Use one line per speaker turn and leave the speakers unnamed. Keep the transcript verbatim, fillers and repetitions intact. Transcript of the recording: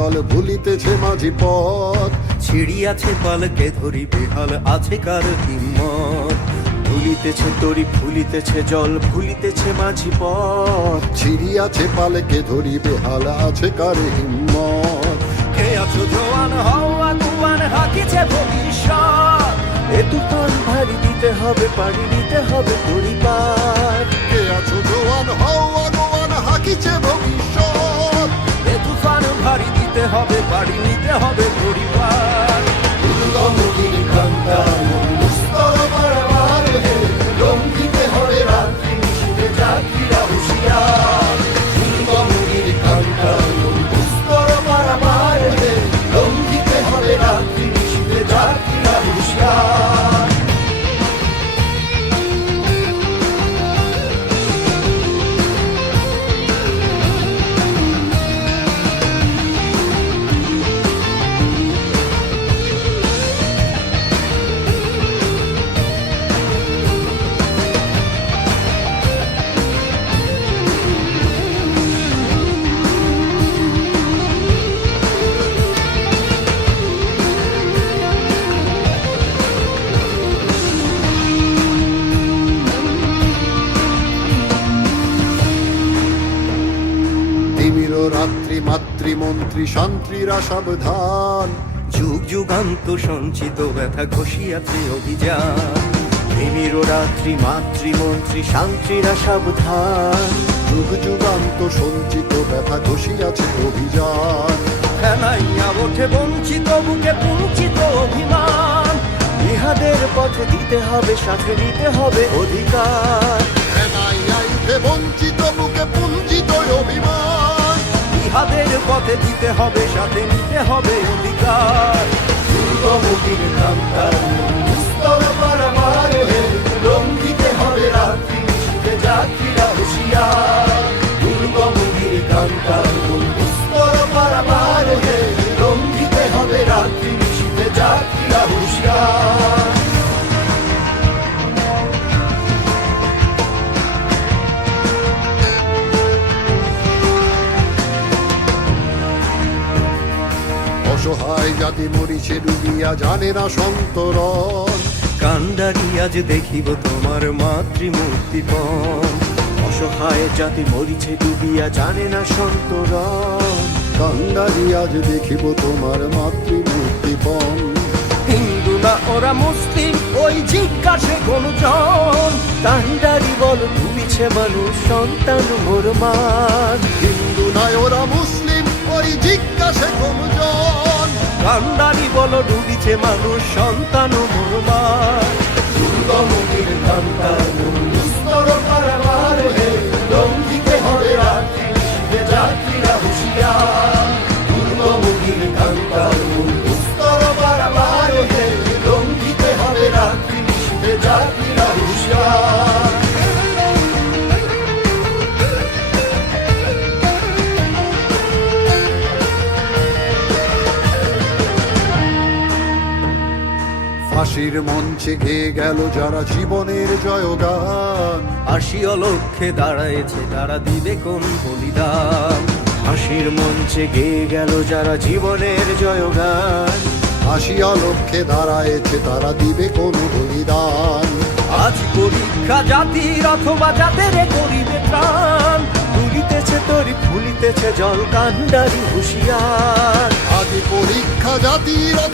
জল ভুলিতেছে মাঝি পথ।
ছিড়িয়াছে পালকে ধরি বেহাল আছে কার হিম্মত। ভুলিতেছে তরি ফুলিতেছে জল ভুলিতেছে মাঝি পথ।
ছিড়িয়াছে পালকে ধরি বেহাল আছে কার হিম্মত।
কে আছো জোয়ান হও আগুয়ান হাকিছে ভবিষ্যৎ। এ তুফান ভারী দিতে হবে পাড়ি দিতে হবে পরিবার।
কে আছো জোয়ান হও আগুয়ান হাকিছে ভবিষ্যৎ।
এ তুফান ভারী দিতে হবে পাড়ি নিতে হবে পরিবার।
দুর্গমগিরি কান্তার দুস্তর পারাবার হে, লঙ্ঘিতে হবে রাত্রি নিশীথে যাত্রীরা হুঁশিয়ার। দুর্গমগিরি কান্তার দুস্তর পারাবার হে, লঙ্ঘিতে হবে রাত্রি নিশীথে যাত্রীরা হুঁশিয়ার। তিমির রাত্রি মাতৃমন্ত্রী শান্তিরা সাবধান।
যুগ যুগান্ত সঞ্চিত ব্যথা ঘষিয়াছে অভিযান। প্রেমীর রাত্রি মাতৃমন্ত্রী শান্তিরা সাবধান।
যুগ যুগান্ত সঞ্চিত ব্যথা ঘষিয়াছে অভিযান।
ফেলাইয়া ওঠে বঞ্চিত বুকে পুঞ্চিত অভিমান। ইহাদের পথে দিতে হবে সাথে নিতে হবে অধিকার।
ফেনাইয়া উঠে বঞ্চিত বুকে পুঞ্জিত অভিমান।
ইহাদের পথে দিতে হবে সাথে নিতে হবে অধিকার।
দুর্গমগির কান্তার দুস্তর পারাবার হে, লঙ্ঘিতে হবে রাত্রি নিশীথে যাত্রীরা হুঁশিয়ার। দুর্গমগির কান্তার দুস্তর পারাবার হে, লঙ্ঘিতে হবে রাত্রি নিশীথে যাত্রীরা হুঁশিয়ার। অসহায় জাতি মরিছে ডুবিয়া জানে না সন্তরণ।
কান্ডারি আজ দেখিব তোমার মাতৃমূর্তিপণ। অসহায় জাতি মরিছে ডুবিয়া জানে না সন্তরণ।
কান্ডারি আজ দেখিব তোমার মাতৃমূর্তিপণ।
হিন্দু না ওরা মুসলিম ওই জিজ্ঞাসে কোন জন। কান্ডারি বল ডুবিছে মানুষ সন্তান মোর মান।
হিন্দু নয় ওরা মুসলিম ওই জিজ্ঞাসে কোনজন।
কান্ডারি বল ডুবিছে মানুষ সন্তান মোর মান।
দুর্গমগির কান্তার দুস্তর পারাবার হে, লঙ্ঘিতে হবে রাত্রি নিশীথে যাত্রীরা হুঁশিয়ার। দুর্গমগির কান্তার দুস্তর পারাবার হে, লঙ্ঘিতে হবে রাত্রি নিশীথে যাত্রীরা হুঁশিয়ার। ফাঁসির মঞ্চে গেয়ে গেল যারা জীবনের জয়গান।
আসিয়া লক্ষ্যে দাঁড়ায়েছে তারা দিবে কোন বলিদান। হাসির মঞ্চে গেয়ে গেল যারা জীবনের জয়গান।
আসিয়া লক্ষ্যে দাঁড়ায়েছে তারা দিবে কোন বলিদান।
আজ পরীক্ষা জাতির অথবা জাতের করিবে প্রাণ। তুলিতেছে তরি ফুলিতেছে জল কান্ডারি হুঁশিয়ার।
আজ পরীক্ষা জাতির